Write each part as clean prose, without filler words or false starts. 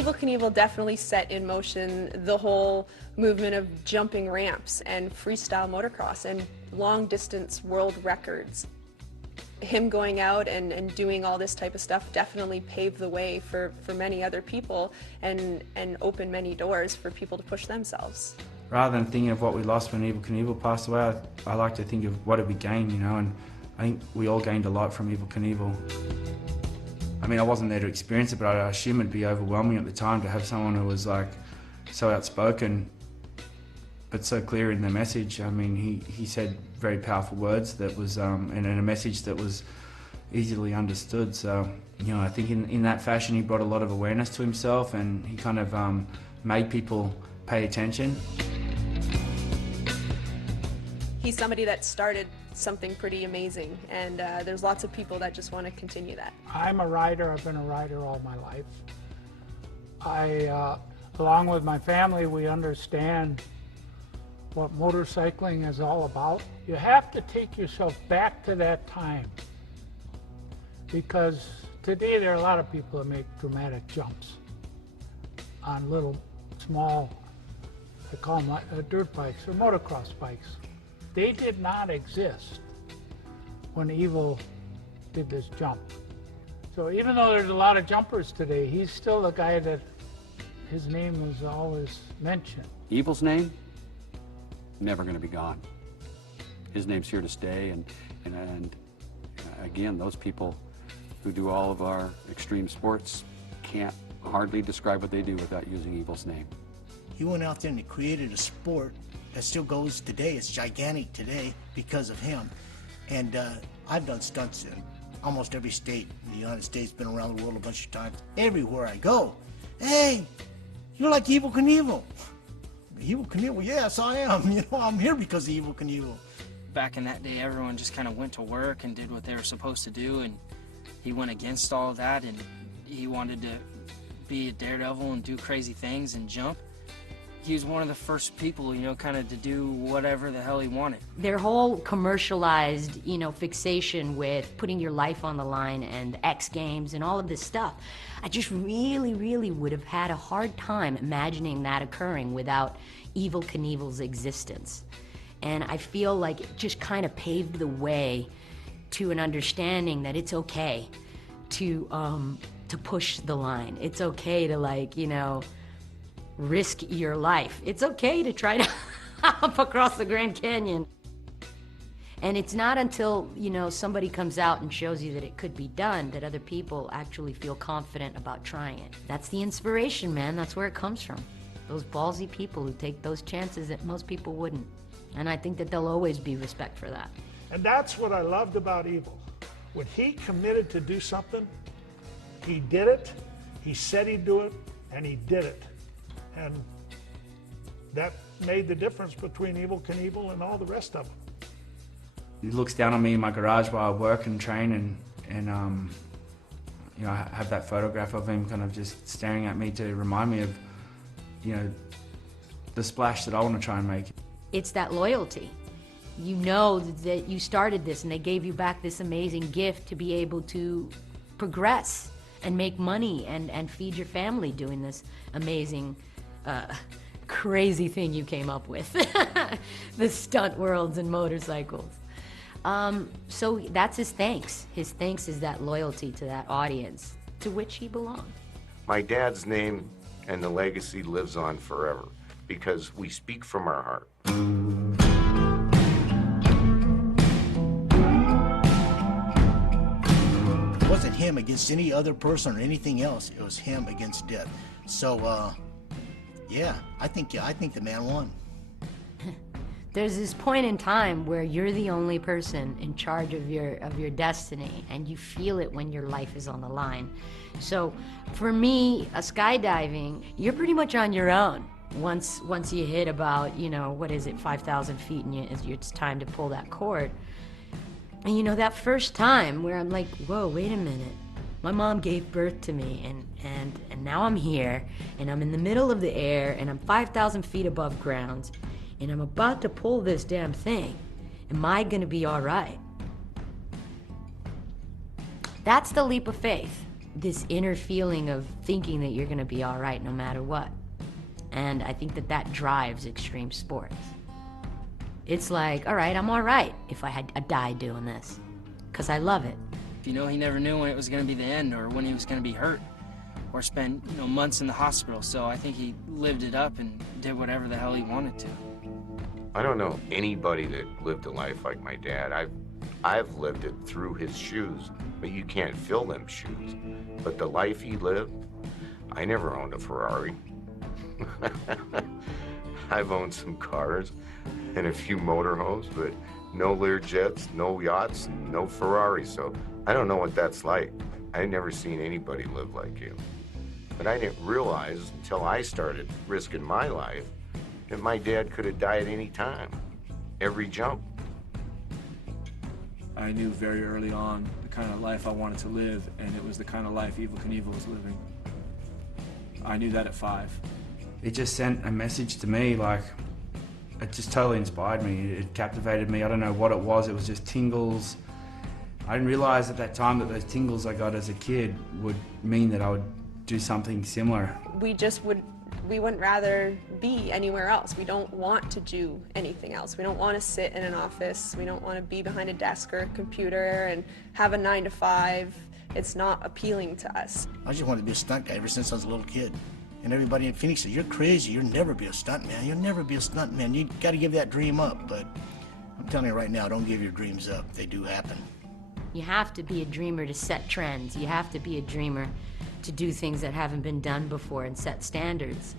Evel Knievel definitely set in motion the whole movement of jumping ramps and freestyle motocross and long-distance world records. Him going out and doing all this type of stuff definitely paved the way for many other people and opened many doors for people to push themselves. Rather than thinking of what we lost when Evel Knievel passed away, I like to think of what did we gain, you know, and I think we all gained a lot from Evel Knievel. I mean, I wasn't there to experience it, but I assume it'd be overwhelming at the time to have someone who was like so outspoken, but so clear in their message. I mean, he said very powerful words that was, and a message that was easily understood. So, you know, I think in that fashion he brought a lot of awareness to himself, and he kind of made people pay attention. He's somebody that started something pretty amazing, and there's lots of people that just want to continue that. I'm a rider. I've been a rider all my life. Along with my family, we understand what motorcycling is all about. You have to take yourself back to that time, because today there are a lot of people that make dramatic jumps on little, small, they call them dirt bikes or motocross bikes. They did not exist when Evel did this jump. So even though there's a lot of jumpers today, he's still the guy that his name was always mentioned. Evel's name, never going to be gone. His name's here to stay, and again, those people who do all of our extreme sports can't hardly describe what they do without using Evel's name. He went out there and he created a sport that still goes today. It's gigantic today because of him. And I've done stunts in almost every state in the United States, been around the world a bunch of times. Everywhere I go, hey, you're like Evel Knievel. Evel Knievel, yes, I am. You know, I'm here because of Evel Knievel. Back in that day, everyone just kind of went to work and did what they were supposed to do, and he went against all of that, and he wanted to be a daredevil and do crazy things and jump. He was one of the first people, you know, kind of to do whatever the hell he wanted. Their whole commercialized, you know, fixation with putting your life on the line and X Games and all of this stuff, I just really would have had a hard time imagining that occurring without Evel Knievel's existence. And I feel like it just kind of paved the way to an understanding that it's okay to push the line. It's okay to, like, you know, risk your life. It's okay to try to hop across the Grand Canyon. And it's not until, you know, somebody comes out and shows you that it could be done that other people actually feel confident about trying it. That's the inspiration, man. That's where it comes from. Those ballsy people who take those chances that most people wouldn't. And I think that there'll always be respect for that. And that's what I loved about Evel. When he committed to do something, he did it, he said he'd do it, and he did it. And that made the difference between Evel Knievel and all the rest of them. He looks down on me in my garage while I work and train, and you know, I have that photograph of him kind of just staring at me to remind me of, you know, the splash that I want to try and make. It's that loyalty. You know that you started this and they gave you back this amazing gift to be able to progress and make money and feed your family doing this amazing, crazy thing you came up with. The stunt worlds and motorcycles. So that's his thanks. His thanks is that loyalty to that audience to which he belonged. My dad's name and the legacy lives on forever because we speak from our heart. It wasn't him against any other person or anything else. It was him against death. So, yeah, I think the man won. There's this point in time where you're the only person in charge of your destiny, and you feel it when your life is on the line. So for me, skydiving, you're pretty much on your own. Once you hit about, you know, what is it, 5,000 feet, and it's time to pull that cord. And you know, that first time where I'm like, whoa, wait a minute. My mom gave birth to me, and now I'm here, and I'm in the middle of the air, and I'm 5,000 feet above ground, and I'm about to pull this damn thing. Am I gonna be all right? That's the leap of faith. this inner feeling of thinking that you're going to be all right no matter what. And I think that that drives extreme sports. It's like, all right, I'm all right if I die doing this, because I love it. You know, he never knew when it was going to be the end or when he was going to be hurt or spend, you know, months in the hospital. So I think he lived it up and did whatever the hell he wanted to. I don't know anybody that lived a life like my dad. I've lived it through his shoes, but you can't fill them shoes. But the life he lived, I never owned a Ferrari. I've owned some cars and a few motorhomes, but no Learjets, no yachts, no Ferraris. So I don't know what that's like. I never seen anybody live like you. But I didn't realize until I started risking my life that my dad could have died any time, every jump. I knew very early on the kind of life I wanted to live, and it was the kind of life Evel Knievel was living. I knew that at 5. It just sent a message to me, like, it just totally inspired me. It captivated me. I don't know what it was just tingles. I didn't realize at that time that those tingles I got as a kid would mean that I would do something similar. We wouldn't rather be anywhere else. We don't want to do anything else. We don't want to sit in an office. We don't want to be behind a desk or a computer and have a 9 to 5. It's not appealing to us. I just wanted to be a stunt guy ever since I was a little kid. And everybody in Phoenix said, you're crazy, you'll never be a stunt man, you'll never be a stunt man, you gotta give that dream up. But I'm telling you right now, don't give your dreams up, they do happen. You have to be a dreamer to set trends. You have to be a dreamer to do things that haven't been done before and set standards.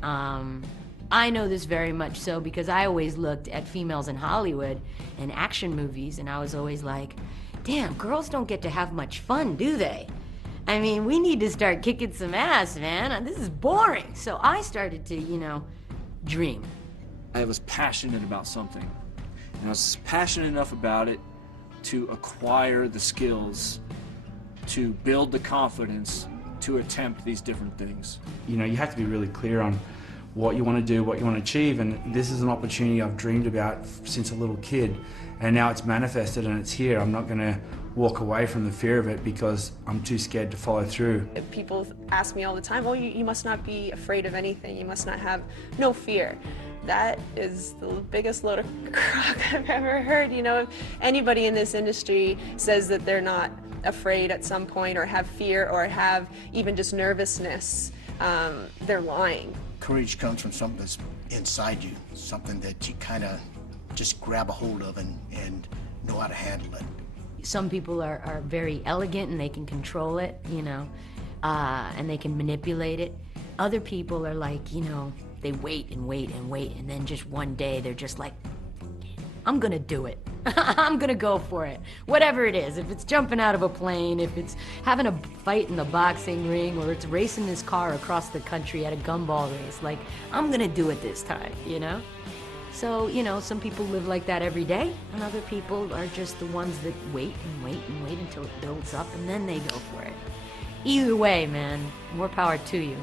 I know this very much so because I always looked at females in Hollywood and action movies, and I was always like, damn, girls don't get to have much fun, do they? I mean, we need to start kicking some ass, man. This is boring. So I started to, you know, dream. I was passionate about something, and I was passionate enough about it to acquire the skills, to build the confidence to attempt these different things. You know, you have to be really clear on what you want to do, what you want to achieve, and this is an opportunity I've dreamed about since a little kid, and now it's manifested and it's here. I'm not going to walk away from the fear of it because I'm too scared to follow through. People ask me all the time, oh, you must not be afraid of anything. You must not have no fear. That is the biggest load of crock I've ever heard. You know, if anybody in this industry says that they're not afraid at some point or have fear or have even just nervousness, they're lying. Courage comes from something that's inside you, something that you kind of just grab a hold of and know how to handle it. Some people are very elegant and they can control it, you know, and they can manipulate it. Other people are like, you know, they wait and wait and wait, and then just one day they're just like, I'm gonna do it. I'm gonna go for it. Whatever it is, if it's jumping out of a plane, if it's having a fight in the boxing ring, or it's racing this car across the country at a gumball race, like, I'm gonna do it this time, you know? So, you know, some people live like that every day, and other people are just the ones that wait and wait and wait until it builds up, and then they go for it. Either way, man, more power to you.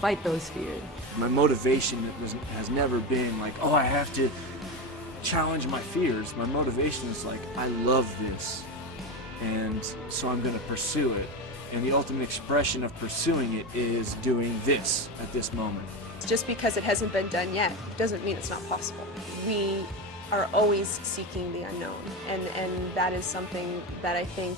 Fight those fears. My motivation has never been like, oh, I have to challenge my fears. My motivation is like, I love this, and so I'm going to pursue it. And the ultimate expression of pursuing it is doing this at this moment. Just because it hasn't been done yet doesn't mean it's not possible. We are always seeking the unknown, and that is something that I think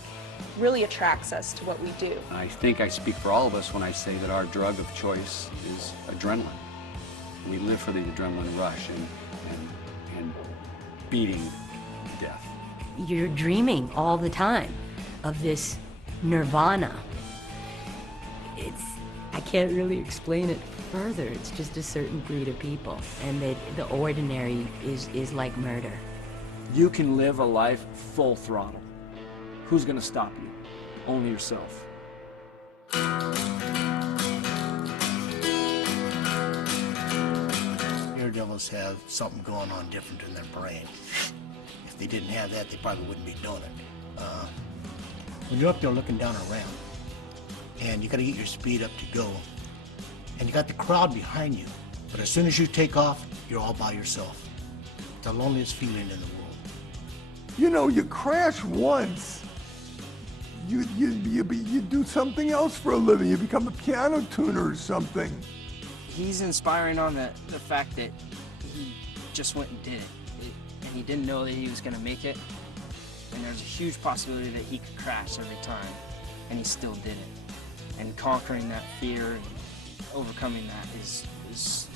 really attracts us to what we do. I think I speak for all of us when I say that our drug of choice is adrenaline. We live for the adrenaline rush and beating death. You're dreaming all the time of this nirvana. I can't really explain it further. It's just a certain breed of people, and the ordinary is like murder. You can live a life full throttle. Who's gonna stop you? Only yourself. Daredevils have something going on different in their brain. If they didn't have that, they probably wouldn't be doing it. When you're up there looking down around, and you got to get your speed up to go, and you got the crowd behind you, but as soon as you take off, you're all by yourself. It's the loneliest feeling in the world. You know, you crash once, You do something else for a living. You become a piano tuner or something. He's inspiring on the fact that he just went and did it. And he didn't know that he was going to make it. And there's a huge possibility that he could crash every time. And he still did it. And conquering that fear and overcoming that is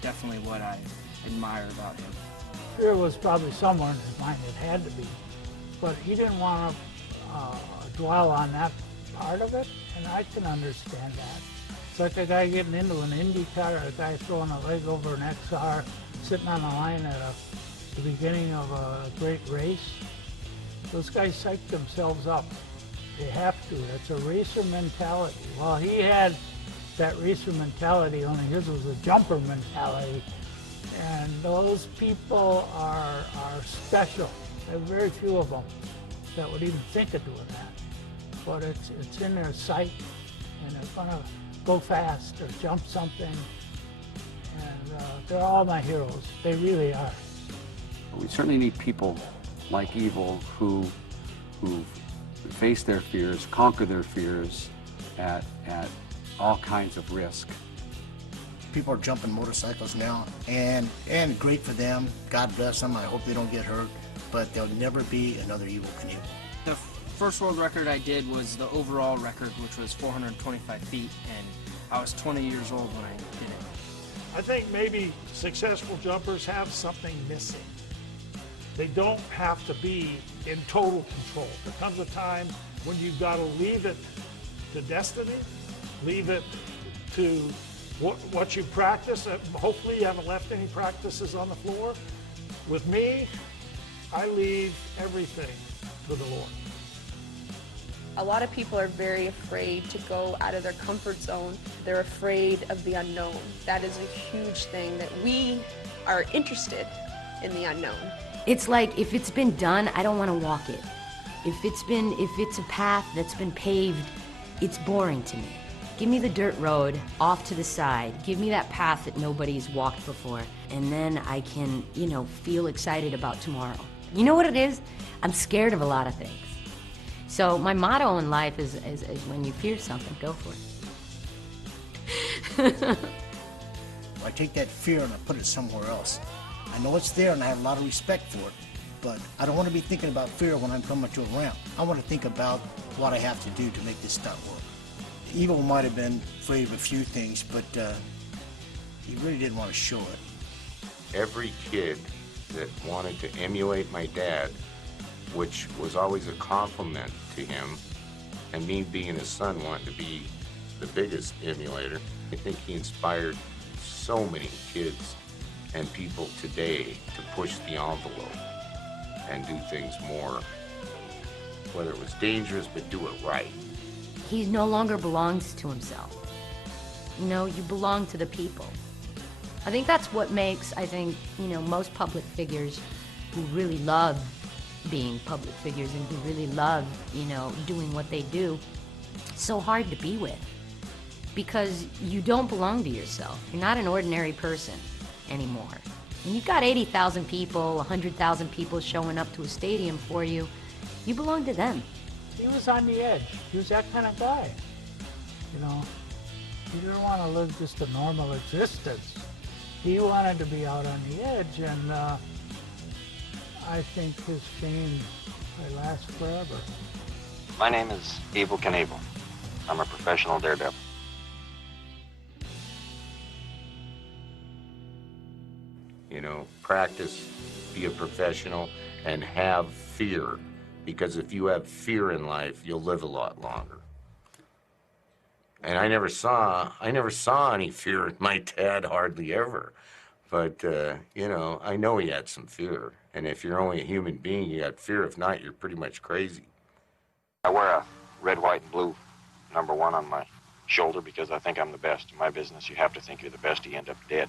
definitely what I admire about him. Fear was probably somewhere in his mind, it had to be. But he didn't want to dwell on that part of it, and I can understand that. It's like a guy getting into an Indy car, or a guy throwing a leg over an XR, sitting on the line at the beginning of a great race. Those guys psych themselves up. They have to. That's a racer mentality. Well, he had that racer mentality, only his was a jumper mentality. And those people are special. There are very few of them that would even think of doing that. But it's in their sight, and they're gonna go fast or jump something. And they're all my heroes. They really are. We certainly need people like Evel who face their fears, conquer their fears at all kinds of risk. People are jumping motorcycles now, and great for them. God bless them. I hope they don't get hurt, but there'll never be another Evel Knievel. The first world record I did was the overall record, which was 425 feet, and I was 20 years old when I did it. I think maybe successful jumpers have something missing. They don't have to be in total control. There comes a time when you've got to leave it to destiny, leave it to what you practice. Hopefully you haven't left any practices on the floor. With me, I leave everything to the Lord. A lot of people are very afraid to go out of their comfort zone. They're afraid of the unknown. That is a huge thing, that we are interested in the unknown. It's like, if it's been done, I don't want to walk it. If it's a path that's been paved, it's boring to me. Give me the dirt road off to the side. Give me that path that nobody's walked before. And then I can, feel excited about tomorrow. You know what it is? I'm scared of a lot of things. So my motto in life is when you fear something, go for it. I take that fear and I put it somewhere else. I know it's there and I have a lot of respect for it, but I don't want to be thinking about fear when I'm coming to a ramp. I want to think about what I have to do to make this stunt work. Evel might have been afraid of a few things, but he really didn't want to show it. Every kid that wanted to emulate my dad, which was always a compliment to him, and me being his son wanting to be the biggest emulator, I think he inspired so many kids and people today to push the envelope and do things more, whether it was dangerous, but do it right. He no longer belongs to himself. You belong to the people. I think that's what makes, most public figures who really love being public figures and who really love, doing what they do, so hard to be with. Because you don't belong to yourself. You're not an ordinary person anymore. And you've got 80,000 people, 100,000 people showing up to a stadium for you. You belong to them. He was on the edge. He was that kind of guy. He didn't want to live just a normal existence. He wanted to be out on the edge, and I think his fame may last forever. My name is Evel Knievel. I'm a professional daredevil. Practice, be a professional, and have fear. Because if you have fear in life, you'll live a lot longer. And I never saw any fear in my dad, hardly ever. But, I know he had some fear. And if you're only a human being, you got fear. If not, you're pretty much crazy. I wear a red, white, and blue #1 on my shoulder because I think I'm the best. In my business, you have to think you're the best, you end up dead.